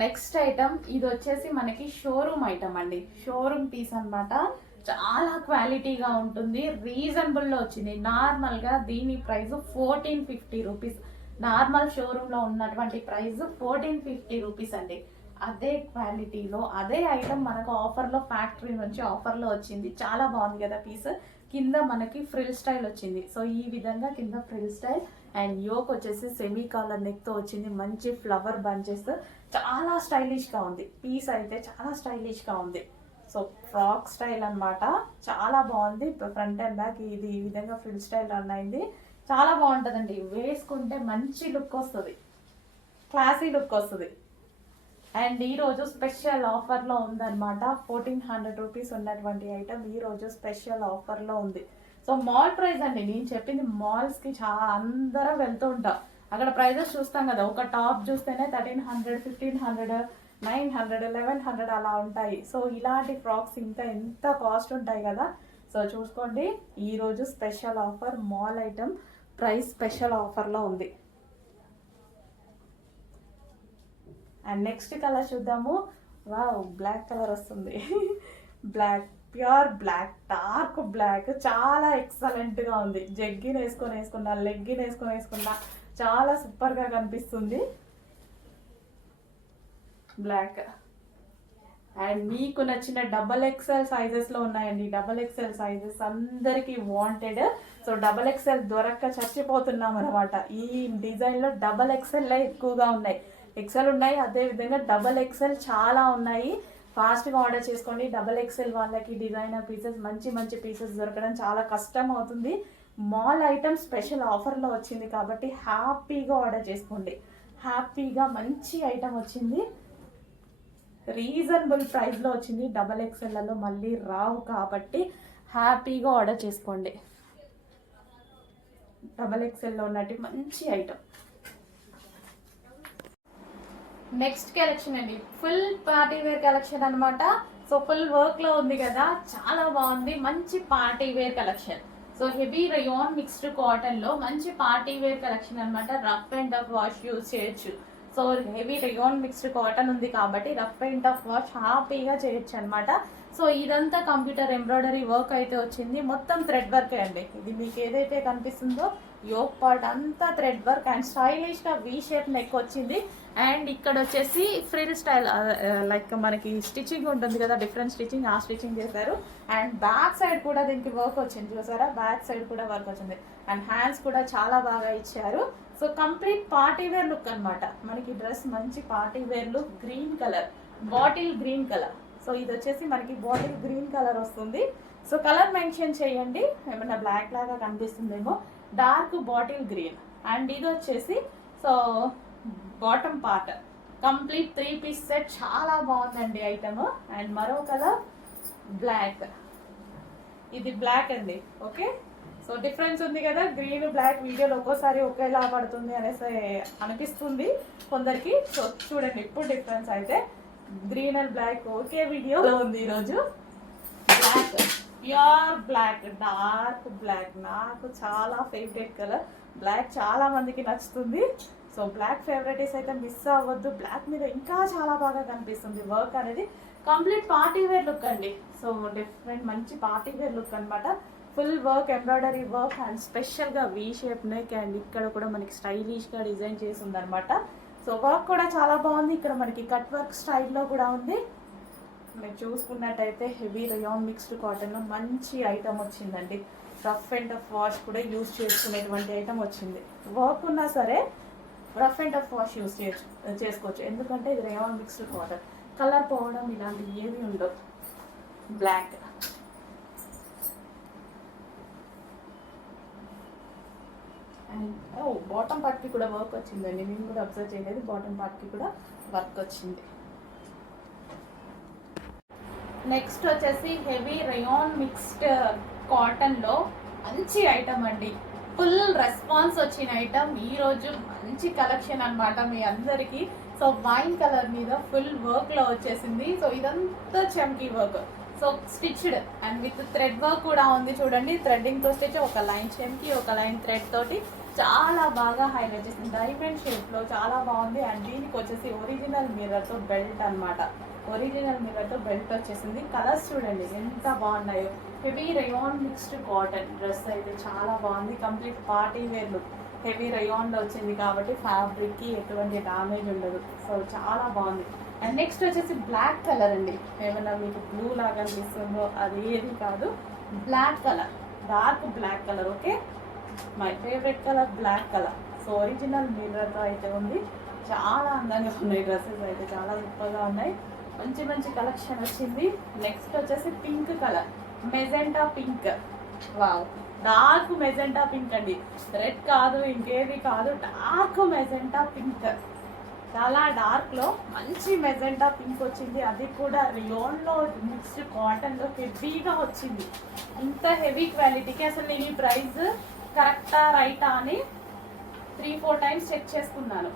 Next item ఇది వచ్చేసి మనకి షోరూమ్ ఐటమ్ అండి. షోరూమ్ పీస్ అన్నమాట. చాలా క్వాలిటీగా ఉంటుంది. రీజనబుల్ లో వచ్చింది. నార్మల్ గా దీని ప్రైస్ 1450 రూపీస్. నార్మల్ షోరూమ్ లో ఉన్నటువంటి ప్రైస్ 1450 రూపీస్ అండి. అదే క్వాలిటీలో అదే ఐటమ్ మనకు ఆఫర్ లో ఫ్యాక్టరీ నుంచి ఆఫర్ లో వచ్చింది. చాలా బాగుంది కదా పీస్. కింద మనకి ఫ్రిల్ స్టైల్ వచ్చింది. సో ఈ విధంగా కింద ఫ్రిల్ స్టైల్ అండ్ యోక్ వచ్చేసి సెమీ కాలర్ నెక్ తో వచ్చింది. మంచి ఫ్లవర్ బంచెస్, చాలా స్టైలిష్ గా ఉంది. పీస్ అయితే చాలా స్టైలిష్ గా ఉంది. సో ఫ్రాక్ స్టైల్ అన్నమాట. చాలా బాగుంది. ఫ్రంట్ అండ్ బ్యాక్ ఇది ఈ విధంగా ఫ్రిల్ స్టైల్ రన్ అయింది. చాలా బాగుంటుందండి. వేసుకుంటే మంచి లుక్ వస్తుంది, క్లాసీ లుక్ వస్తుంది. అండ్ ఈ రోజు స్పెషల్ ఆఫర్ లో ఉందన్నమాట. 1400 రూపీస్ ఉన్నటువంటి ఐటమ్ ఈ రోజు స్పెషల్ ఆఫర్ లో ఉంది. సో మాల్ ప్రైస్ అండి. నేను చెప్పింది మాల్స్ కి చాలా అందరం వెళ్తూ ఉంటాం. అక్కడ ప్రైజెస్ చూస్తాం కదా. ఒక టాప్ చూస్తేనే 1300, 1500, 900, 1100 అలా ఉంటాయి. సో ఇలాంటి ఫ్రాక్స్ ఇంకా ఎంత కాస్ట్ ఉంటాయి కదా. సో చూసుకోండి, ఈ రోజు స్పెషల్ ఆఫర్ మాల్ ఐటమ్ ప్రైస్ స్పెషల్ ఆఫర్ లో ఉంది. అండ్ నెక్స్ట్ కలర్ చూద్దాము. వావ్, బ్లాక్ కలర్ వస్తుంది. Black, pure black, dark black, చాలా ఎక్సలెంట్ గా ఉంది. జగ్గిన్ వేసుకున్నా, లెగ్గిన్ వేసుకున్నా చాలా సూపర్ గా కనిపిస్తుంది. బ్లాక్ అండ్ మీకు నచ్చిన డబల్ ఎక్స్ఎల్ సైజెస్ లో ఉన్నాయండి. డబల్ ఎక్స్ఎల్ సైజెస్ అందరికి వాంటెడ్. సో డబల్ ఎక్స్ఎల్ దొరక్క చచ్చిపోతున్నాం అనమాట. ఈ డిజైన్ లో డబల్ ఎక్స్ఎల్ ఎక్కువగా ఉన్నాయి. ఎక్సెల్ ఉన్నాయి, అదే విధంగా డబల్ ఎక్స్ఎల్ చాలా ఉన్నాయి. ఫాస్ట్ గా ఆర్డర్ చేసుకోండి. డబల్ ఎక్స్ఎల్ వాళ్ళకి డిజైనర్ పీసెస్, మంచి మంచి పీసెస్ దొరకడం చాలా కష్టం అవుతుంది. మాల్ ఐటమ్ స్పెషల్ ఆఫర్ లో వచ్చింది కాబట్టి హ్యాపీగా ఆర్డర్ చేసుకోండి. హ్యాపీగా మంచి ఐటమ్ వచ్చింది. రీజనబుల్ ప్రైస్ లో వచ్చింది. డబల్ ఎక్స్ఎల్లలో మళ్ళీ రావు కాబట్టి హ్యాపీగా ఆర్డర్ చేసుకోండి. డబల్ ఎక్స్ఎల్లో ఉన్నట్టు మంచి ఐటమ్. నెక్స్ట్ కలెక్షన్ అండి, ఫుల్ పార్టీ వేర్ కలెక్షన్ అనమాట. సో ఫుల్ వర్క్ లో ఉంది కదా, చాలా బాగుంది. మంచి party wear collection. So heavy rayon mixed cotton లో మంచి పార్టీ వేర్ కలెక్షన్ అనమాట. Rough and tough wash use చేయొచ్చు. So heavy rayon mixed cotton ఉంది కాబట్టి రఫ్ అండ్ టఫ్ వాష్ హ్యాపీగా చేయొచ్చు అనమాట. సో ఇదంతా కంప్యూటర్ ఎంబ్రాయిడరీ వర్క్ అయితే వచ్చింది. మొత్తం థ్రెడ్ వర్క్ అండి. ఇది మీకు ఏదైతే కనిపిస్తుందో యోక్ పార్ట్ అంతా థ్రెడ్ వర్క్ అండ్ స్టైలిష్ గా వీ షేప్ నెక్ వచ్చింది. అండ్ ఇక్కడ వచ్చేసి ఫ్రిల్ స్టైల్, లైక్ మనకి స్టిచ్చింగ్ ఉంటుంది కదా, డిఫరెంట్ స్టిచ్చింగ్, ఆ స్టిచ్చింగ్ చేశారు. అండ్ బ్యాక్ సైడ్ కూడా దీనికి వర్క్ వచ్చింది, చూసారా? బ్యాక్ సైడ్ కూడా వర్క్ వచ్చింది. అండ్ హ్యాండ్స్ కూడా చాలా బాగా ఇచ్చారు. So complete party wear look అనమాట. మనకి డ్రెస్ మంచి party wear look. Green colour, bottle green colour. So ఇది వచ్చేసి మనకి బాటిల్ గ్రీన్ కలర్ వస్తుంది. సో కలర్ మెన్షన్ చేయండి, ఏమన్నా బ్లాక్ లాగా కనిపిస్తుందేమో. Dark bottle green. అండ్ ఇది వచ్చేసి so bottom part complete 3 piece set. చాలా బాగుందండి ఐటమ్. అండ్ మరో కలర్ బ్లాక్. ఇది బ్లాక్ అండి. ఓకే, సో డిఫరెన్స్ ఉంది కదా, గ్రీన్ బ్లాక్. వీడియోలో ఒక్కోసారి ఒకేలా పడుతుంది అనేసి అనిపిస్తుంది కొందరికి. సో చూడండి ఇప్పుడు డిఫరెన్స్ అయితే గ్రీన్ అండ్ బ్లాక్ ఓకే వీడియోలో ఉంది. ఈరోజు black, pure black, dark black. నాకు చాలా ఫేవరెట్ కలర్ బ్లాక్. చాలా మందికి నచ్చుతుంది. సో బ్లాక్ ఫేవరెటీస్ అయితే మిస్ అవ్వద్దు. బ్లాక్ మీద ఇంకా చాలా బాగా కనిపిస్తుంది వర్క్ అనేది. కంప్లీట్ పార్టీ వేర్ లుక్ అండి. సో డిఫరెంట్ మంచి పార్టీ వేర్ లుక్ అనమాట. Full work, embroidery work and స్పెషల్గా వీ షేప్ నెక్. అండ్ ఇక్కడ కూడా మనకి స్టైలిష్గా డిజైన్ చేసి ఉందన్నమాట. సో వర్క్ కూడా చాలా బాగుంది. ఇక్కడ మనకి కట్ వర్క్ స్టైల్లో కూడా ఉంది. మీరు చూసుకున్నట్టయితే హెవీ రయాన్ మిక్స్డ్ కాటన్లో మంచి ఐటమ్ వచ్చిందండి. రఫ్ అండ్ టఫ్ వాష్ కూడా యూజ్ చేసుకునేటువంటి ఐటమ్ వచ్చింది. వర్క్ ఉన్నా సరే rough and tough wash use చేసుకోవచ్చు. ఎందుకంటే ఇది రయాన్ మిక్స్డ్ కాటన్. కలర్ పోవడం ఇలాంటివి ఏమీ ఉండవు. బ్లాక్ అండ్ బాటమ్ పార్ట్కి కూడా వర్క్ వచ్చిందండి. నేను కూడా అబ్జర్వ్ చేయలేదు. బాటమ్ పార్ట్కి కూడా వర్క్ వచ్చింది. నెక్స్ట్ వచ్చేసి హెవీ రయాన్ మిక్స్డ్ కాటన్లో మంచి ఐటమ్ అండి. ఫుల్ రెస్పాన్స్ వచ్చిన ఐటమ్. ఈరోజు మంచి కలెక్షన్ అనమాట మీ అందరికీ. సో వైన్ కలర్ మీద ఫుల్ వర్క్లో వచ్చేసింది. సో ఇదంతా చమ్కీ work. So stitched and with thread work కూడా ఉంది. చూడండి, థ్రెడ్డింగ్ తో స్టిచ్. ఒక లైన్ చమ్కీ, ఒక లైన్ థ్రెడ్ తోటి చాలా బాగా హైలైట్ చేసింది, డైమండ్ షేప్లో చాలా బాగుంది. అండ్ దీనికి వచ్చేసి ఒరిజినల్ మిర్రర్తో బెల్ట్ అనమాట, ఒరిజినల్ మిర్రర్తో బెల్ట్ వచ్చేసింది. కలర్స్ చూడండి ఎంత బాగున్నాయో. Heavy rayon mixed cotton dress అయితే చాలా బాగుంది, complete party wear look. Heavy రయాన్లో వచ్చింది కాబట్టి ఫ్యాబ్రిక్కి ఎటువంటి డామేజ్ ఉండదు. సో చాలా బాగుంది. అండ్ నెక్స్ట్ వచ్చేసి బ్లాక్ కలర్ అండి. ఏమన్నా మీకు బ్లూ లాగా అనిపిస్తుందో అది ఏది కాదు, black colour, dark black colour. Okay, my favourite colour black colour. So original మిర్రర్తో అయితే ఉంది, చాలా అందంగా ఉన్నాయి. డ్రెస్సెస్ అయితే చాలా సూపర్గా ఉన్నాయి, మంచి మంచి కలెక్షన్ వచ్చింది. నెక్స్ట్ వచ్చేసి pink colour, magenta pink. Wow, dark magenta pink అండి, రెడ్ కాదు ఇంకేది కాదు, డార్క్ మెజెంటా పింక్. చాలా డార్క్లో మంచి మెజెంటా పింక్ వచ్చింది, అది కూడా రియోన్లో మిక్స్డ్ కాటన్లో హెవీగా వచ్చింది. ఇంత హెవీ క్వాలిటీకి అసలు నేను ఈ ప్రైస్ కరెక్టా రైటా అని 3-4 టైమ్స్ చెక్ చేసుకున్నాను.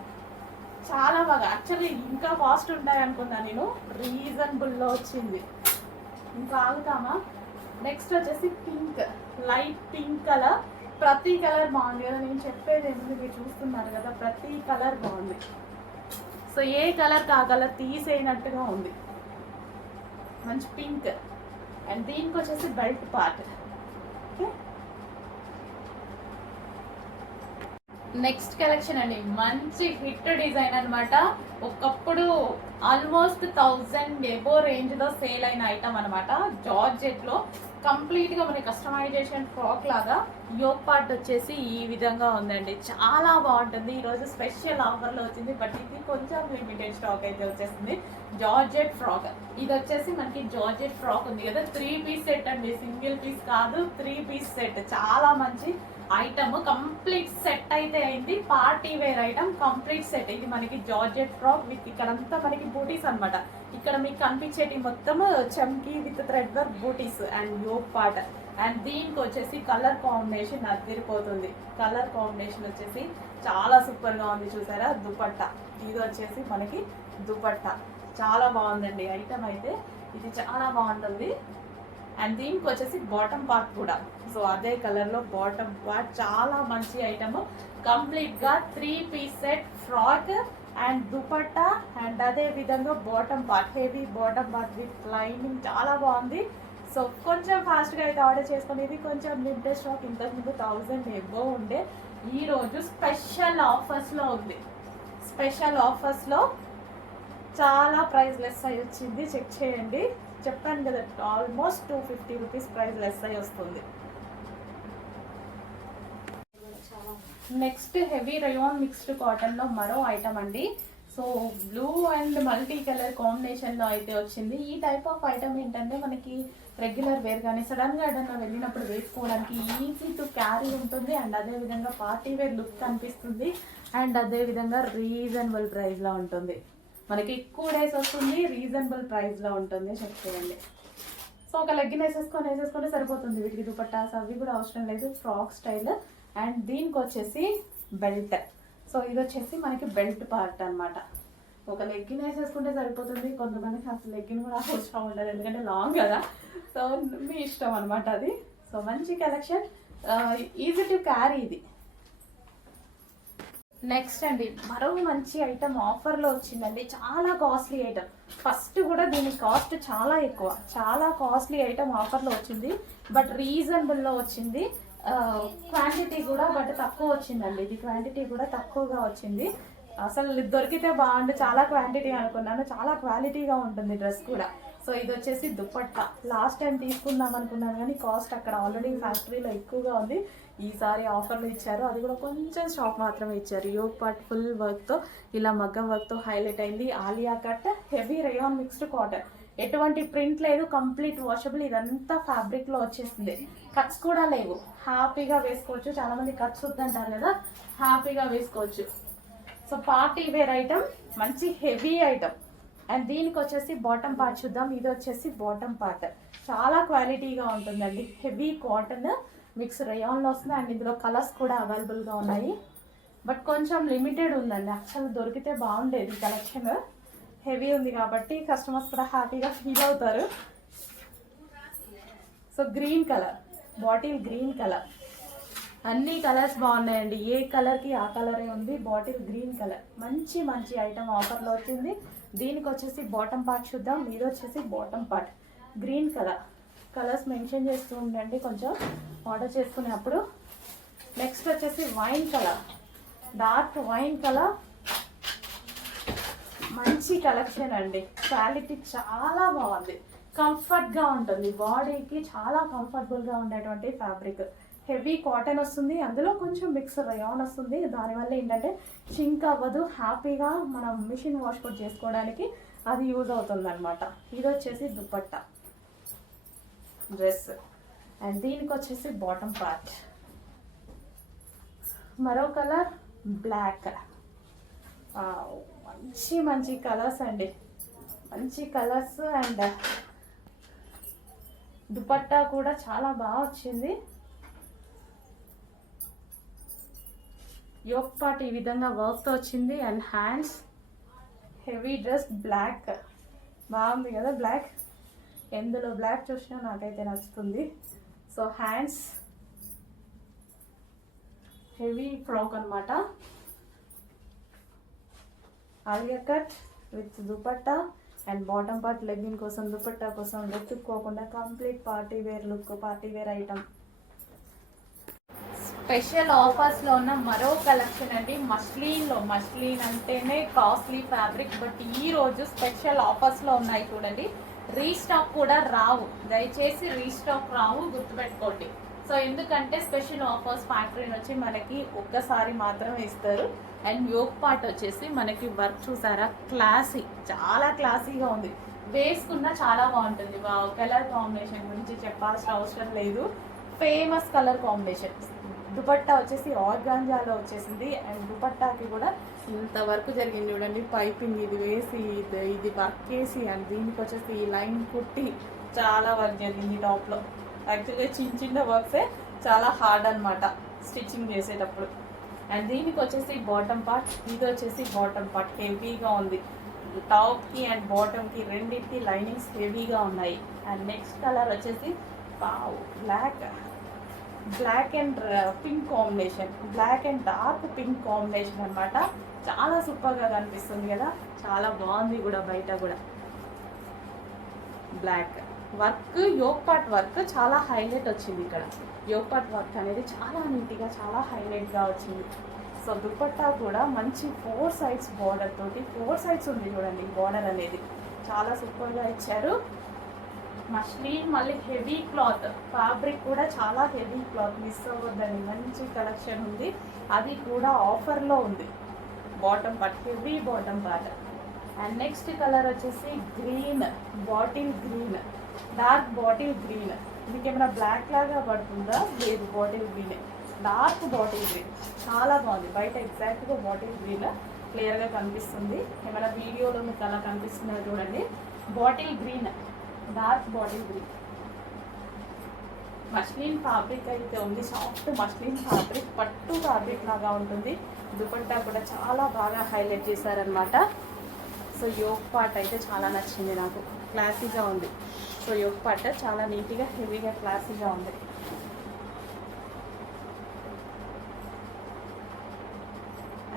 చాలా బాగా, యాక్చువల్లీ ఇంకా కాస్ట్ ఉంటాయి అనుకున్నా నేను, రీజనబుల్లో వచ్చింది. ఇంకా ఆగుతామా? నెక్స్ట్ వచ్చేసి పింక్, లైట్ పింక్ కలర్. ప్రతి కలర్ బాగుంది కదా, నేను చెప్పేది ఎందుకు మీరు చూస్తున్నారు కదా, ప్రతి కలర్ బాగుంది. సో ఏ కలర్ ఆ కలర్ తీసేయనట్టుగా ఉంది, మంచి పింక్. అండ్ దీనికి వచ్చేసి బెల్ట్ పార్ట్. నెక్స్ట్ కలెక్షన్ అండి, మంచి హిట్ డిజైన్ అనమాట. ఒకప్పుడు ఆల్మోస్ట్ 1000 ఎబో రేంజ్ లో సేల్ అయిన ఐటమ్ అనమాట. జార్జెట్ లో కంప్లీట్ గా మన కస్టమైజేషన్ ఫ్రాక్ లాగా యోక్ పార్ట్ వచ్చేసి ఈ విధంగా ఉందండి, చాలా బాగుంటుంది. ఈరోజు స్పెషల్ ఆఫర్ లో వచ్చింది, బట్ ఇది కొంచెం లిమిటెడ్ స్టాక్ అయితే వచ్చేసింది. జార్జెట్ ఫ్రాక్, ఇది వచ్చేసి మనకి జార్జెట్ ఫ్రాక్ ఉంది కదా, 3 పీస్ సెట్ అండి, సింగిల్ పీస్ కాదు, 3 పీస్ సెట్. చాలా మంచి ఐటమ్, కంప్లీట్ సెట్ అయితే అయింది. Party wear item complete set. ఇది మనకి జార్జెట్ ఫ్రాక్ విత్ ఇక్కడంతా మనకి బూటీస్ అనమాట. ఇక్కడ మీకు కనిపించేటి మొత్తం చమ్కీ విత్ థ్రెడ్ వర్క్ బూటీస్ అండ్ యోక్ పార్ట్. అండ్ దీనికి వచ్చేసి కలర్ కాంబినేషన్ అదిరిపోతుంది. కలర్ కాంబినేషన్ వచ్చేసి చాలా సూపర్ గా ఉంది, చూసారా? దుపట్టా, ఇది వచ్చేసి మనకి దుపట్టా చాలా బాగుందండి ఐటమ్ అయితే, ఇది చాలా బాగుంటుంది. అండ్ దీనికి వచ్చేసి బాటమ్ పార్ట్ కూడా, సో అదే కలర్ లో బాటమ్ పార్ట్, చాలా మంచి ఐటమ్. కంప్లీట్ గా 3 piece set frock and dupatta, and అదే విధంగా bottom part, heavy bottom part with lining, చాలా బాగుంది. సో కొంచెం ఫాస్ట్గా అయితే ఆర్డర్ చేసుకునేది, కొంచెం లిమిటెడ్ స్టాక్. ఇంతకుముందు 1000 ఎబో ఉండే, ఈరోజు స్పెషల్ ఆఫర్స్లో ఉంది. స్పెషల్ ఆఫర్స్లో చాలా ప్రైస్ లెస్ అయ్యి వచ్చింది, చెక్ చేయండి. చెప్పాను కదా, ఆల్మోస్ట్ 250 రూపీస్ ప్రైస్ లెస్ అయ్యి వస్తుంది. నెక్స్ట్ హెవీ రయాన్ మిక్స్డ్ కాటన్లో మరో ఐటమ్ అండి. So blue and multi colour కాంబినేషన్లో అయితే వచ్చింది. ఈ టైప్ ఆఫ్ ఐటమ్ ఏంటంటే మనకి రెగ్యులర్ వేర్ కానీ సడన్గా ఏదైనా వెళ్ళినప్పుడు వేసుకోవడానికి ఈజీ టు క్యారీ ఉంటుంది. అండ్ అదేవిధంగా పార్టీ వేర్ లుక్ కనిపిస్తుంది. అండ్ అదేవిధంగా రీజనబుల్ ప్రైస్లో ఉంటుంది. మనకి ఎక్కువ డేస్ వస్తుంది, రీజనబుల్ ప్రైస్లో ఉంటుంది. చెక్ చేయండి. సో ఒక లెగ్గిన్ వేసేసుకుంటే సరిపోతుంది. వీటికి దుపట్టాస్ అవి కూడా అవసరం లేదు, ఫ్రాక్ స్టైల్. అండ్ దీనికి వచ్చేసి బెల్ట్. సో ఇది వచ్చేసి మనకి బెల్ట్ పార్ట్ అనమాట. ఒక లెగ్గిన్ వేసేసుకుంటే సరిపోతుంది. కొంతమందికి అసలు లెగ్గిన్ కూడా అవసరం ఉండదు, ఎందుకంటే లాంగ్ కదా. సో మీ ఇష్టం అనమాట అది. సో మంచి కలెక్షన్, ఈజీ టు క్యారీ ఇది. నెక్స్ట్ అండి, మరో మంచి ఐటమ్ ఆఫర్లో వచ్చిందండి, చాలా కాస్ట్లీ ఐటమ్. ఫస్ట్ కూడా దీని కాస్ట్ చాలా ఎక్కువ, చాలా కాస్ట్లీ ఐటమ్ ఆఫర్లో వచ్చింది, బట్ రీజనబుల్లో వచ్చింది. క్వాంటిటీ కూడా బట్ తక్కువ వచ్చిందండి. ఇది క్వాంటిటీ కూడా తక్కువగా వచ్చింది. అసలు దొరికితే బాగుండు, చాలా క్వాంటిటీ అనుకున్నాను, చాలా క్వాలిటీగా ఉంటుంది డ్రెస్ కూడా. సో ఇది వచ్చేసి దుపట్టా. లాస్ట్ టైం తీసుకుందాం అనుకున్నాను కానీ కాస్ట్ అక్కడ ఆల్రెడీ ఫ్యాక్టరీలో ఎక్కువగా ఉంది. ఈసారి ఆఫర్లు ఇచ్చారు, అది కూడా కొంచెం స్టాక్ మాత్రమే ఇచ్చారు. యోగ్ పార్ట్ ఫుల్ వర్క్తో, ఇలా మగ్గం వర్క్తో హైలైట్ అయింది. Alia cut, heavy rayon mixed cotton, ఎటువంటి ప్రింట్ లేదు, కంప్లీట్ వాషబుల్. ఇదంతా ఫ్యాబ్రిక్లో వచ్చేసింది, కట్స్ కూడా లేవు, హ్యాపీగా వేసుకోవచ్చు. చాలామంది కట్స్ వద్దంటారు కదా, హ్యాపీగా వేసుకోవచ్చు. సో పార్టీ వేర్ ఐటమ్, మంచి హెవీ ఐటమ్. అండ్ దీనికి వచ్చేసి బాటమ్ పార్ట్ చూద్దాం. ఇది వచ్చేసి బాటమ్ పార్ట్, చాలా క్వాలిటీగా ఉంటుందండి. హెవీ కాటన్ మిక్స్ రయాన్లో వస్తుంది. అండ్ ఇందులో కలర్స్ కూడా అవైలబుల్గా ఉన్నాయి, బట్ కొంచెం లిమిటెడ్ ఉందండి. యాక్చువల్ దొరికితే బాగుండేది కలెక్షన్. హెవీ ఉంది కాబట్టి కస్టమర్స్ కూడా హ్యాపీగా ఫీల్ అవుతారు. So green colour, bottle green colour, అన్ని కలర్స్ బాగున్నాయండి. ఏ కలర్కి ఆ కలరే ఉంది. బాటిల్ గ్రీన్ కలర్ మంచి మంచి ఐటమ్ ఆఫర్లో వచ్చింది. దీనికి వచ్చేసి బాటమ్ పార్ట్ చూద్దాం. ఇది వచ్చేసి bottom part green colour. Colours mention చేస్తూ ఉండండి కొంచెం ఆర్డర్ చేసుకునేప్పుడు. నెక్స్ట్ వచ్చేసి wine colour, dark wine colour. మంచి కలెక్షన్ అండి. క్వాలిటీ చాలా బాగుంది. కంఫర్ట్గా ఉంటుంది, బాడీకి చాలా కంఫర్టబుల్గా ఉండేటువంటి ఫ్యాబ్రిక్. హెవీ కాటన్ వస్తుంది, అందులో కొంచెం మిక్స్ రయాన్ వస్తుంది. దానివల్ల ఏంటంటే షింక్ అవ్వదు, హ్యాపీగా మనం మిషన్ వాష్ కూడా చేసుకోవడానికి అది యూజ్ అవుతుంది అనమాట. ఇది వచ్చేసి దుపట్టా డ్రెస్ అండ్ దీనికి వచ్చేసి బాటమ్ పార్ట్. మరో కలర్ బ్లాక్. మంచి మంచి కలర్స్ అండి, మంచి కలర్స్. అండ్ దుపట్టా కూడా చాలా బాగా వచ్చింది. యోక్ పార్ట్ ఈ విధంగా వర్క్తో వచ్చింది. And hands heavy dress black. బాగుంది కదా బ్లాక్, ఎందులో బ్లాక్ చూసినా నాకైతే నచ్చుతుంది. సో హ్యాండ్స్ హెవీ ఫ్రాక్ అనమాట. Alia cut with dupatta and bottom part legging కోసం, దుపట్టా కోసం వెతుక్కోకుండా complete party wear look, party wear item. Special ఆఫర్స్లో ఉన్న మరో కలెక్షన్ అండి. మస్లీన్ అంటేనే కాస్ట్లీ ఫ్యాబ్రిక్, బట్ ఈ రోజు స్పెషల్ ఆఫర్స్లో ఉన్నాయి చూడండి. రీస్టాక్ కూడా రావు, దయచేసి రీస్టాక్ రావు, గుర్తుపెట్టుకోండి. సో ఎందుకంటే స్పెషల్ ఆఫర్స్ ఫ్యాక్టరీ వచ్చి మనకి ఒక్కసారి మాత్రమే ఇస్తారు. అండ్ యోక్ పార్ట్ వచ్చేసి మనకి వర్క్ చూసారా, క్లాసీ, చాలా క్లాసీగా ఉంది. వేసుకున్న చాలా బాగుంటుంది. కలర్ కాంబినేషన్ గురించి చెప్పాల్సిన అవసరం లేదు, ఫేమస్ కలర్ కాంబినేషన్. దుపట్టా వచ్చేసి ఆర్గాంజాలో వచ్చేసింది. అండ్ దుపట్టాకి కూడా ఇంత వర్క్ జరిగింది చూడండి. పైపింగ్ ఇది వేసి ఇది వర్క్ వేసి, అండ్ దీనికి వచ్చేసి ఈ లైన్ కుట్టి చాలా వర్క్ జరిగింది టాప్లో. యాక్చువల్గా చిన్న వర్క్సే చాలా హార్డ్ అనమాట స్టిచ్చింగ్ చేసేటప్పుడు. అండ్ దీనికి వచ్చేసి బాటమ్ పార్ట్. ఇది వచ్చేసి బాటమ్ పార్ట్ హెవీగా ఉంది. టాప్కి అండ్ బాటమ్కి రెండింటికి లైనింగ్స్ హెవీగా ఉన్నాయి. అండ్ నెక్స్ట్ కలర్ వచ్చేసి black and pink combination, black and dark pink combination అనమాట. చాలా సూపర్గా కనిపిస్తుంది కదా, చాలా బాగుంది కూడా. బయట కూడా black work, yoke part work చాలా హైలైట్ వచ్చింది ఇక్కడ. యోక్ పార్ట్ వర్క్ అనేది చాలా నీట్గా, చాలా హైలైట్గా వచ్చింది. సో దుపట్టా కూడా మంచి 4 సైడ్స్ బార్డర్ తోటి, 4 సైడ్స్ ఉంది చూడండి బార్డర్ అనేది, చాలా సూపర్గా ఇచ్చారు. మస్లిన్ మళ్ళీ హెవీ క్లాత్, ఫ్యాబ్రిక్ కూడా చాలా హెవీ క్లాత్, మిస్ అవ్వద్దండి. మంచి కలెక్షన్ ఉంది, అది కూడా ఆఫర్లో ఉంది. Bottom part heavy bottom part. And next colour వచ్చేసి green, bottle green, dark bottle green. మీకు ఏమైనా బ్లాక్ లాగా పడుతుందా? లేదు, బాటిల్ గ్రీనే, డార్క్ బాటిల్ గ్రీన్. చాలా బాగుంది. బయట ఎగ్జాక్ట్గా బాటిల్ గ్రీన్ క్లియర్గా కనిపిస్తుంది. ఏమైనా వీడియోలో మీకు అలా కనిపిస్తుందో చూడండి. Bottle green, dark bottle green. Muslin fabric అయితే ఉంది, సాఫ్ట్ మస్లిన్ ఫ్యాబ్రిక్, పట్టు ఫ్యాబ్రిక్ లాగా ఉంటుంది. దుపట్టా కూడా చాలా బాగా హైలైట్ చేశారనమాట. సో యోక్ పార్ట్ అయితే చాలా నచ్చింది నాకు, క్లాసీగా ఉంది. సో యోక్ పార్ట్ చాలా నీట్గా హెవీగా క్లాసీగా ఉంది.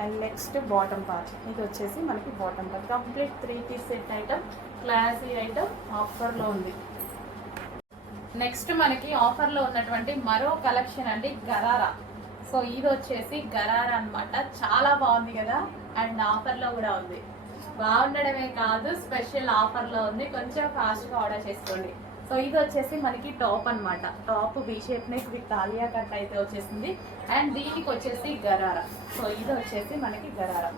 And next bottom part. ఇది వచ్చేసి మనకి bottom part complete 3 piece set item, classy item, ఆఫర్లో ఉంది. నెక్స్ట్ మనకి ఆఫర్లో ఉన్నటువంటి మరో కలెక్షన్ అండి, గరారా. సో ఇది వచ్చేసి గరారా అనమాట. చాలా బాగుంది కదా, అండ్ ఆఫర్లో కూడా ఉంది. బాగుండడమే కాదు, స్పెషల్ ఆఫర్లో ఉంది, కొంచెం ఫాస్ట్గా ఆర్డర్ చేసుకోండి. సో ఇది వచ్చేసి మనకి టాప్ అనమాట. Top we shape neck with Alia cut అయితే వచ్చేసింది. అండ్ దీనికి వచ్చేసి గరారా. సో ఇది వచ్చేసి మనకి గరారా.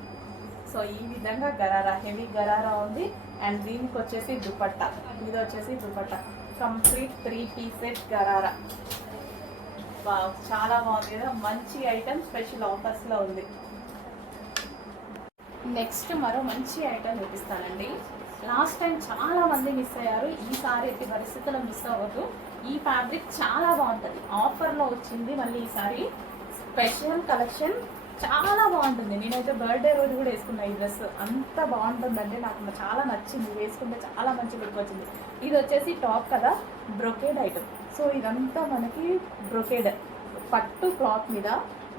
సో ఈ విధంగా గరారా, హెవీ గరారా ఉంది. అండ్ దీనికి వచ్చేసి దుపట్టా. ఇది వచ్చేసి dupatta complete 3 piece set gharara. చాలా బాగుంది కదా, మంచి ఐటమ్, స్పెషల్ ఆఫర్స్లో ఉంది. నెక్స్ట్ మరో మంచి ఐటమ్ చూపిస్తానండి. లాస్ట్ టైం చాలా మంది మిస్ అయ్యారు, ఈసారి ఎట్టి పరిస్థితుల్లో మిస్ అవ్వదు. ఈ ఫ్యాబ్రిక్ చాలా బాగుంటుంది, ఆఫర్లో వచ్చింది. మళ్ళీ ఈసారి స్పెషల్ కలెక్షన్ చాలా బాగుంటుంది. నేనైతే బర్త్డే రోజు కూడా వేసుకున్నా ఈ డ్రెస్, అంత బాగుంటుందంటే నాకు చాలా నచ్చింది. వేసుకుంటే చాలా మంచి లుక్ వచ్చింది. ఇది వచ్చేసి టాప్ కదా, బ్రొకేడ్ ఐటమ్. సో ఇదంతా మనకి బ్రొకేడ్ పట్టు క్లాత్ మీద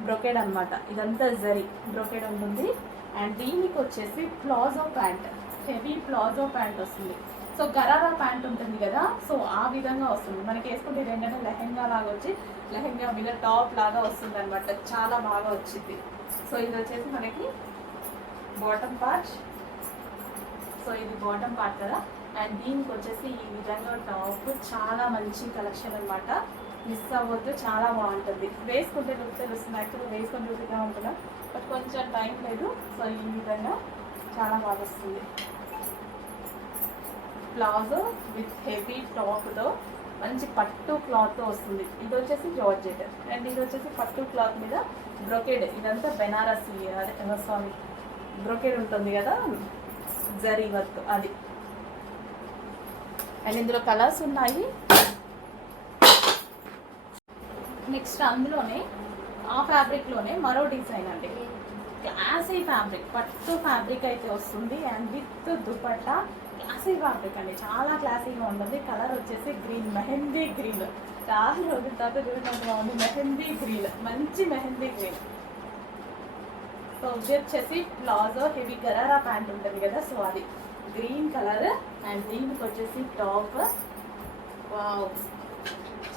బ్రొకేడ్ అనమాట. ఇదంతా జరీ బ్రొకేడ్ ఉంటుంది. అండ్ దీనికి వచ్చేసి palazzo pant, heavy palazzo pant వస్తుంది. సో గరారా ప్యాంట్ ఉంటుంది కదా, సో ఆ విధంగా వస్తుంది. మనకి వేసుకుంటే ఏంటంటే లెహెంగా లాగా వచ్చి లెహెంగా మీద టాప్ లాగా వస్తుంది అనమాట. చాలా బాగా వచ్చింది. సో ఇది వచ్చేసి మనకి బాటమ్ పార్ట్. సో ఇది బాటమ్ పార్ట్ కదా. అండ్ దీనికి వచ్చేసి ఈ విధంగా టాప్ చాలా మంచి కలెక్షన్ అనమాట. మిస్ అవ్వద్దు, చాలా బాగుంటుంది. వేసుకుంటే తెలుస్తుంది. యాక్చువల్గా వేసుకొని చూపిగా ఉంటుందా, బట్ కొంచెం టైం లేదు. సో ఈ విధంగా చాలా బాగా వస్తుంది. ప్లాజో విత్ హెవీ టాప్తో మంచి పట్టు క్లాత్తో వస్తుంది. ఇది వచ్చేసి జార్జెట్ అండ్ ఇది వచ్చేసి పట్టు క్లాత్ మీద బ్రొకేడ్. ఇదంతా బెనారసి, సారీ బ్రొకేడ్ ఉంటుంది కదా, జరీ వర్క్ అది. అండ్ ఇందులో కలర్స్ ఉన్నాయి. నెక్స్ట్ అందులోనే ఆ ఫ్యాబ్రిక్లోనే మరో డిజైన్ అండి. క్లాసీ ఫ్యాబ్రిక్, పట్టు ఫ్యాబ్రిక్ అయితే వస్తుంది. And with dupatta classy fabric అండి, చాలా క్లాసీగా ఉంటుంది. కలర్ వచ్చేసి గ్రీన్, మెహందీ గ్రీన్. చాలా రోజుల తర్వాత చూసినట్టు బాగుంది. మెహందీ గ్రీన్, మంచి మెహందీ గ్రీన్. సో ఇది వచ్చేసి ప్లాజో హెవీ గరారా ప్యాంట్ ఉంటుంది కదా, సో అది గ్రీన్ కలర్. అండ్ దీనికి వచ్చేసి టాప్. వావ్,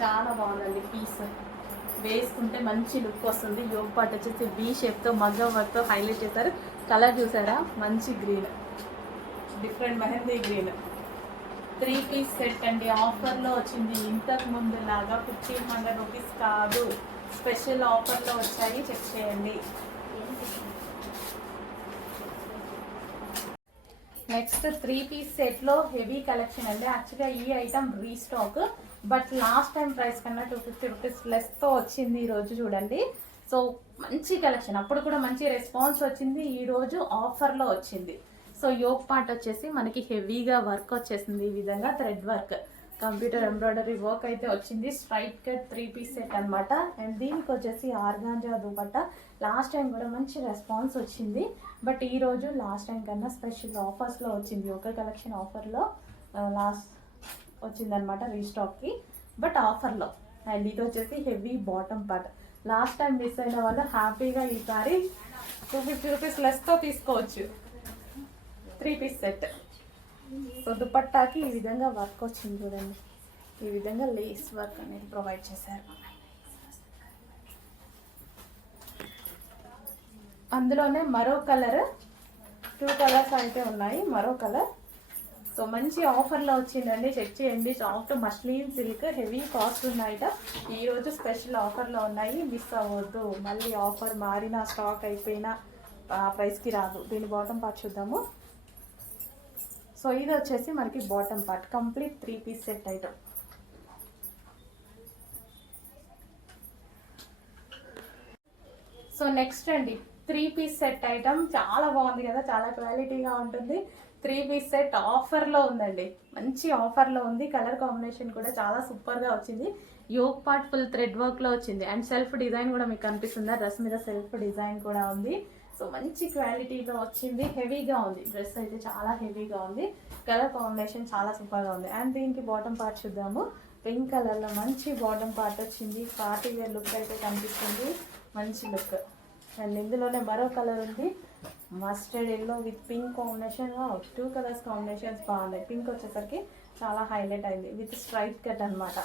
చాలా బాగుందండి పీస్. వేసుకుంటే మంచి లుక్ వస్తుంది. యోగ్ పార్ట్ వచ్చేసి బీ షేప్తో మగ్గం వర్క్తో హైలైట్ చేశారు. కలర్ చూసారా, మంచి green, different mehndi green. 3 piece set అండి, ఆఫర్లో వచ్చింది. ఇంతకు ముందు లాగా 1500 రూపీస్ కాదు, స్పెషల్ ఆఫర్లో వచ్చాయి. చెక్ చేయండి. నెక్స్ట్ 3 పీస్ సెట్లో హెవీ కలెక్షన్ అండి. యాక్చువల్గా ఈ item restock, but last time price కన్నా 250 రూపీస్ లెస్తో వచ్చింది ఈరోజు. చూడండి, సో మంచి కలెక్షన్. అప్పుడు కూడా మంచి రెస్పాన్స్ వచ్చింది. ఈరోజు ఆఫర్లో వచ్చింది. సో యోగ్ పార్ట్ వచ్చేసి మనకి హెవీగా వర్క్ వచ్చేసింది. ఈ విధంగా thread work, computer embroidery work అయితే వచ్చింది. స్ట్రైట్ కట్ 3 పీస్ సెట్ అనమాట. అండ్ దీనికి వచ్చేసి ఆర్గాంజా దుపట్టా. లాస్ట్ టైం కూడా మంచి రెస్పాన్స్ వచ్చింది, బట్ ఈరోజు లాస్ట్ టైం కన్నా స్పెషల్ ఆఫర్స్లో వచ్చింది. ఒక కలెక్షన్ ఆఫర్లో లాస్ట్ వచ్చిందనమాట రీస్టాక్కి, బట్ ఆఫర్లో. అండ్ ఇది వచ్చేసి heavy bottom part. Last time miss అయిన వాళ్ళు హ్యాపీగా ఈసారి 250 రూపీస్ లెస్తో తీసుకోవచ్చు. 3 పీస్ సెట్. సో దుపట్టాకి ఈ విధంగా వర్క్ వచ్చింది చూడండి. ఈ విధంగా లేస్ వర్క్ అనేది ప్రొవైడ్ చేశారు. అందులోనే మరో కలర్, 2 కలర్స్ అయితే ఉన్నాయి. మరో కలర్. సో మంచి ఆఫర్లో వచ్చిందండి, చెక్ చేయండి. Soft muslin silk, heavy cost ఉన్నాయిట. ఈరోజు స్పెషల్ ఆఫర్లో ఉన్నాయి, మిస్ అవ్వద్దు. మళ్ళీ ఆఫర్ మారిన, స్టాక్ అయిపోయినా ఆ ప్రైస్కి రాదు. దీని బాటమ్ పార్ట్ చూద్దాము. సో ఇది వచ్చేసి మనకి bottom part, complete 3 piece set item. So next అండి 3 పీస్ సెట్ ఐటమ్. చాలా బాగుంది కదా, చాలా క్వాలిటీగా ఉంటుంది. 3 పీస్ సెట్ ఆఫర్లో ఉందండి, మంచి ఆఫర్లో ఉంది. కలర్ కాంబినేషన్ కూడా చాలా సూపర్గా వచ్చింది. యోగ్ పార్ట్ ఫుల్ థ్రెడ్ వర్క్లో వచ్చింది. అండ్ సెల్ఫ్ డిజైన్ కూడా మీకు కనిపిస్తుందా, డ్రెస్ మీద సెల్ఫ్ డిజైన్ కూడా ఉంది. సో మంచి క్వాలిటీలో వచ్చింది, హెవీగా ఉంది. డ్రెస్ అయితే చాలా హెవీగా ఉంది. కలర్ కాంబినేషన్ చాలా సూపర్గా ఉంది. అండ్ దీనికి బాటమ్ పార్ట్ చూద్దాము. పింక్ కలర్లో మంచి బాటమ్ పార్ట్ వచ్చింది. పార్టీ వేర్ లుక్ అయితే కనిపిస్తుంది, మంచి లుక్. అండ్ ఇందులోనే మరో కలర్ ఉంది, mustard yellow with pink combination. 2 colours combinations బాగున్నాయి. పింక్ వచ్చేసరికి చాలా హైలైట్ అయింది విత్ స్ట్రైట్ కట్ అనమాట.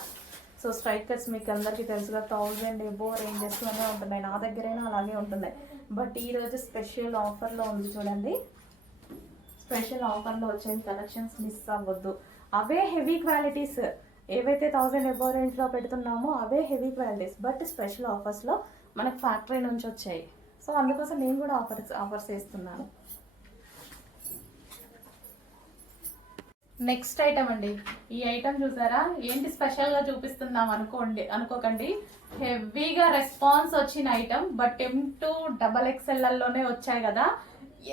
సో స్ట్రైట్ కట్స్ మీకు అందరికీ తెలుసుగా 1000 ఎబో రేంజెస్లోనే ఉంటున్నాయి. నా దగ్గరైనా అలాగే ఉంటున్నాయి. బట్ ఈరోజు స్పెషల్ ఆఫర్లో ఉంది చూడండి. స్పెషల్ ఆఫర్లో వచ్చే కలెక్షన్స్ మిస్ అవ్వద్దు. అవే హెవీ క్వాలిటీస్, ఏవైతే 1000 ఎబో రేంజ్లో పెడుతున్నామో అవే హెవీ క్వాలిటీస్, బట్ స్పెషల్ ఆఫర్స్లో మనకు ఫ్యాక్టరీ నుంచి వచ్చాయి. సో అందుకోసం నేను కూడా ఆఫర్స్ చేస్తున్నాను. నెక్స్ట్ ఐటమ్ అండి. ఈ ఐటమ్ చూసారా, ఏంటి స్పెషల్గా చూపిస్తున్నాం అనుకోకండి. హెవీగా రెస్పాన్స్ వచ్చిన ఐటమ్, బట్ M2 XXLలోనే వచ్చాయి కదా.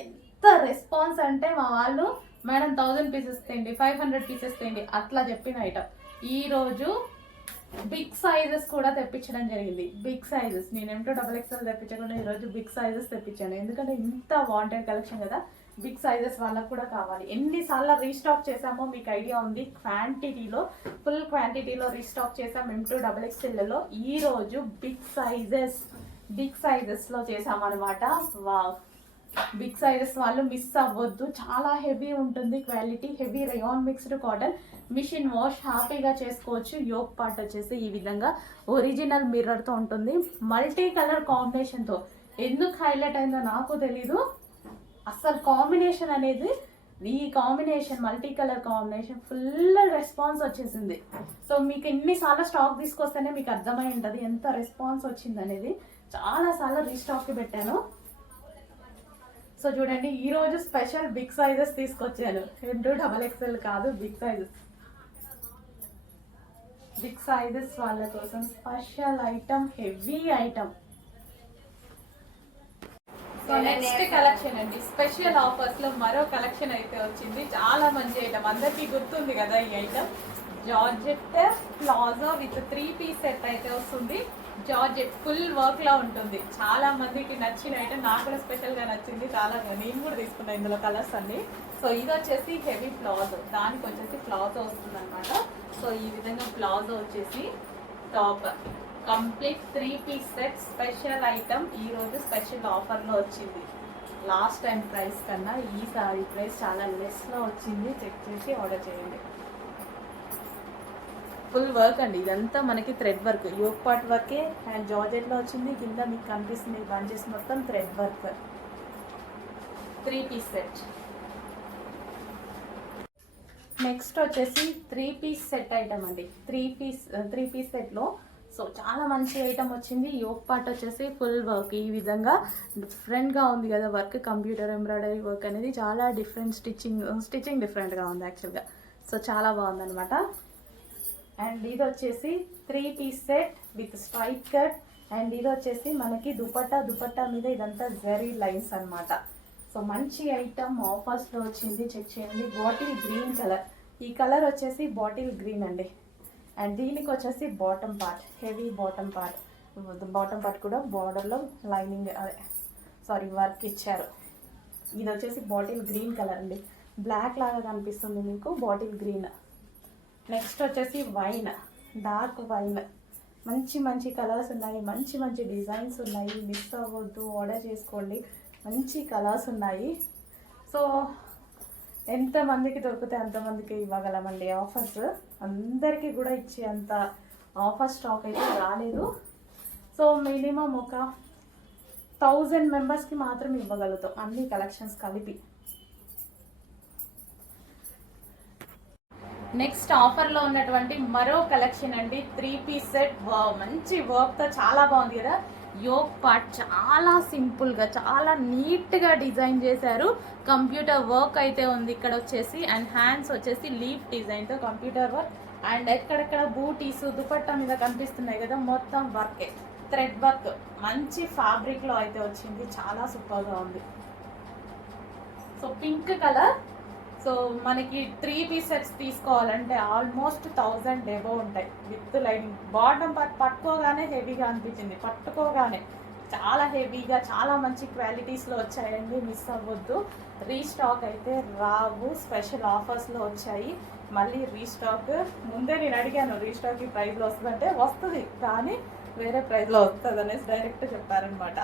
ఎంత రెస్పాన్స్ అంటే మా వాళ్ళు మేడం 1000 పీసెస్ తేండి, 500 పీసెస్ తేండి అట్లా చెప్పిన ఐటమ్. ఈరోజు బిగ్ సైజెస్ కూడా తెప్పించడం జరిగింది. బిగ్ సైజెస్ నేను M2 XXL తెప్పించకుండా ఈరోజు బిగ్ సైజెస్ తెప్పించాను. ఎందుకంటే ఇంత వాంటెడ్ కలెక్షన్ కదా. బిగ్ సైజెస్ వాళ్ళకు కూడా కావాలి. ఎన్నిసార్లు రీస్టాక్ చేసామో మీకు ఐడియా ఉంది. క్వాంటిటీలో ఫుల్ క్వాంటిటీలో రీస్టాక్ చేసాం M2XXL. ఈ రోజు బిగ్ సైజెస్లో చేసామన్నమాట. వావ్, బిగ్ సైజెస్ వాళ్ళు మిస్ అవ్వద్దు. చాలా హెవీ ఉంటుంది quality. Heavy rayon mixed cotton, machine wash హ్యాపీగా చేసుకోవచ్చు. యోక్ పార్ట్ వచ్చేసి ఈ విధంగా ఒరిజినల్ మిర్రర్తో ఉంటుంది. మల్టీ కలర్ కాంబినేషన్తో. ఎందుకు హైలైట్ అయిందో నాకు తెలీదు. అసలు కాంబినేషన్ అనేది, ఈ combination multi colour combination full response వచ్చేసింది. సో మీకు ఎన్నిసార్లు స్టాక్ తీసుకొస్తేనే మీకు అర్థమై ఉంటుంది ఎంత రెస్పాన్స్ వచ్చింది అనేది. చాలాసార్లు రీస్టాక్కి పెట్టాను. సో చూడండి, ఈరోజు స్పెషల్ బిగ్ సైజెస్ తీసుకొచ్చాను. M2XXL కాదు, బిగ్ సైజెస్ వాళ్ళ కోసం special item, heavy item. So next collection అండి, స్పెషల్ ఆఫర్స్ లో మరో కలెక్షన్ అయితే వచ్చింది. చాలా మంచి ఐటమ్, అందరికీ గుర్తుంది కదా ఈ item. Georgette palazzo with 3 piece set అయితే వస్తుంది. జార్జెట్ ఫుల్ వర్క్ లా ఉంటుంది. చాలా మందికి నచ్చిన ఐటమ్, నాకు కూడా స్పెషల్ గా నచ్చింది. చాలా నేను కూడా తీసుకున్నా ఇందులో కలర్స్ అన్ని. సో ఇది వచ్చేసి హెవీ ప్లాజో, దానికి వచ్చేసి ప్లాజో వస్తుంది అనమాట. సో ఈ విధంగా ప్లాజో వచ్చేసి top complete 3 piece set special item. ఈ రోజు స్పెషల్ ఆఫర్ లో వచ్చింది. లాస్ట్ టైం ప్రైస్ కన్నా ఈసారి ప్రైస్ చాలా లెస్ లో వచ్చింది. చెక్ చేసి ఆర్డర్ చేయండి. ఫుల్ వర్క్ అండి, ఇదంతా మనకి థ్రెడ్ వర్క్, యోక్ పార్ట్ వర్కే అండ్ జార్జెట్లో వచ్చింది. కింద మీకు కనిపిస్తుంది బంచెస్ మొత్తం thread work. 3 piece set. Next వచ్చేసి 3 పీస్ సెట్ ఐటమ్ అండి. 3 పీస్ సెట్లో సో చాలా మంచి ఐటమ్ వచ్చింది. యోక్ పార్ట్ వచ్చేసి ఫుల్ వర్క్, ఈ విధంగా డిఫరెంట్గా ఉంది కదా వర్క్. కంప్యూటర్ ఎంబ్రాయిడరీ వర్క్ అనేది చాలా డిఫరెంట్, స్టిచ్చింగ్ డిఫరెంట్గా ఉంది యాక్చువల్గా. సో చాలా బాగుందన్నమాట. అండ్ ఇది వచ్చేసి 3 piece set with straight cut. And ఇది వచ్చేసి మనకి దుపట్టా మీద ఇదంతా జరీ లైన్స్ అనమాట. సో మంచి ఐటమ్ ఆఫర్స్లో వచ్చింది. చెక్ చేయండి. బాటిల్ గ్రీన్ కలర్, ఈ కలర్ వచ్చేసి బాటిల్ గ్రీన్ అండి. అండ్ దీనికి వచ్చేసి bottom part, heavy bottom part కూడా బార్డర్లో లైనింగ్ వర్క్ ఇచ్చారు. ఇది వచ్చేసి బాటిల్ గ్రీన్ కలర్ అండి. బ్లాక్ లాగా కనిపిస్తుంది మీకు, బాటిల్ గ్రీన్. నెక్స్ట్ వచ్చేసి వైన్, డార్క్ వైన్. మంచి కలర్స్ ఉన్నాయి, మంచి డిజైన్స్ ఉన్నాయి. మిస్ అవ్వద్దు, ఆర్డర్ చేసుకోండి. మంచి కలర్స్ ఉన్నాయి. సో ఎంతమందికి దొరికితే అంతమందికి ఇవ్వగలమండి ఆఫర్స్. అందరికీ కూడా ఇచ్చే అంత ఆఫర్ స్టాక్ అయితే రాలేదు. సో మినిమం ఒక 1000 మెంబర్స్కి మాత్రం ఇవ్వగలుగుతాం అన్ని కలెక్షన్స్ కలిపి. నెక్స్ట్ ఆఫర్లో ఉన్నటువంటి మరో కలెక్షన్ అండి, 3 పీస్ సెట్. మంచి వర్క్తో చాలా బాగుంది కదా. యోక్ పార్ట్ చాలా సింపుల్గా, చాలా నీట్గా డిజైన్ చేశారు. కంప్యూటర్ వర్క్ అయితే ఉంది ఇక్కడ వచ్చేసి. అండ్ హ్యాండ్స్ వచ్చేసి లీఫ్ డిజైన్తో కంప్యూటర్ వర్క్. అండ్ ఎక్కడెక్కడ బూటీస్ దుపట్టా మీద కనిపిస్తున్నాయి కదా, మొత్తం వర్కే, థ్రెడ్ వర్క్. మంచి ఫ్యాబ్రిక్లో అయితే వచ్చింది, చాలా సూపర్గా ఉంది. So pink colour. సో మనకి 3 పీస్ సెట్స్ తీసుకోవాలంటే ఆల్మోస్ట్ 1000 ఎబో ఉంటాయి విత్ లైనింగ్. బాటమ్ పార్ట్ పట్టుకోగానే హెవీగా అనిపించింది, పట్టుకోగానే చాలా హెవీగా, చాలా మంచి క్వాలిటీస్లో వచ్చాయండి. మిస్ అవ్వద్దు. రీస్టాక్ అయితే రావు, స్పెషల్ ఆఫర్స్లో వచ్చాయి. మళ్ళీ రీస్టాక్ ముందే నేను అడిగాను, రీస్టాక్ ఈ ప్రైస్లో వస్తుందంటే వస్తుంది కానీ వేరే ప్రైస్లో వస్తుంది అనేసి డైరెక్ట్ చెప్పారనమాట.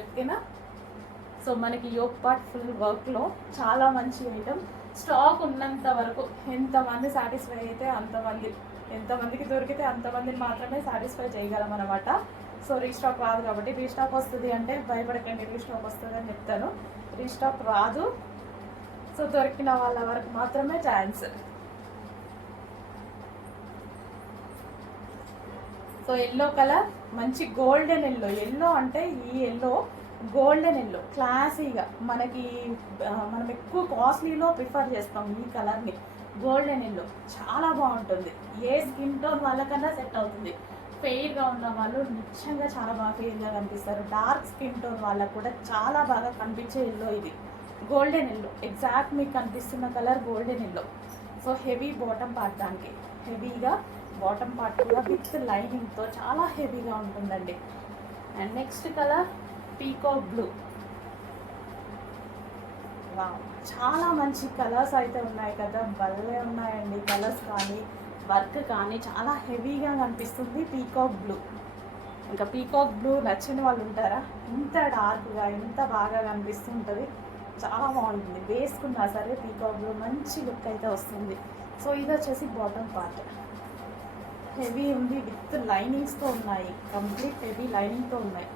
ఓకేనా. సో మనకి యోక్ పార్ట్ ఫుల్ వర్క్లో చాలా మంచి ఐటమ్. స్టాక్ ఉన్నంత వరకు ఎంతమంది సాటిస్ఫై అయితే ఎంతమందికి దొరికితే అంతమందిని మాత్రమే సాటిస్ఫై చేయగలం అనమాట. సో రీస్టాక్ రాదు కాబట్టి, రీస్టాక్ వస్తుంది అంటే భయపడకండి, రీస్టాక్ వస్తుంది అని చెప్తాను. రీస్టాక్ రాదు. సో దొరికిన వాళ్ళ వరకు మాత్రమే ఛాన్స్. సో ఎల్లో కలర్, మంచి గోల్డెన్ ఎల్లో అంటే ఈ ఎల్లో గోల్డెన్ ఎల్లో క్లాసీగా మనం ఎక్కువ కాస్ట్లీలో ప్రిఫర్ చేస్తాం ఈ కలర్ని. గోల్డెన్ ఎల్లో చాలా బాగుంటుంది. ఏ స్కిన్ టోన్ వాళ్ళకన్నా సెట్ అవుతుంది. ఫెయిర్గా ఉన్న వాళ్ళు నిజంగా చాలా బాగా ఫెయిర్గా కనిపిస్తారు. డార్క్ స్కిన్ టోన్ వాళ్ళకు కూడా చాలా బాగా కనిపించే ఎల్లో ఇది. గోల్డెన్ ఎల్లో ఎగ్జాక్ట్ మీకు కనిపిస్తున్న colour golden yellow. So heavy bottom part, దానికి హెవీగా బాటమ్ పార్ట్ కూడా విత్ లైనింగ్తో చాలా హెవీగా ఉంటుందండి. And next colour peacock blue. Wow, చాలా మంచి కలర్స్ అయితే ఉన్నాయి కదా, భలే ఉన్నాయండి కలర్స్ కానీ వర్క్ కానీ చాలా హెవీగా కనిపిస్తుంది. పీకాక్ బ్లూ, ఇంకా పీకాక్ బ్లూ నచ్చిన వాళ్ళు ఉంటారా? ఇంత డార్క్గా ఇంత బాగా కనిపిస్తుంటుంది, చాలా బాగుంటుంది. వేసుకున్నా సరే పీకాక్ బ్లూ మంచి లుక్ అయితే వస్తుంది. సో ఇది వచ్చేసి బాటమ్ పార్ట్, హెవీ ఉంది విత్ లైనింగ్స్తో ఉన్నాయి, కంప్లీట్ హెవీ లైనింగ్తో ఉన్నాయి.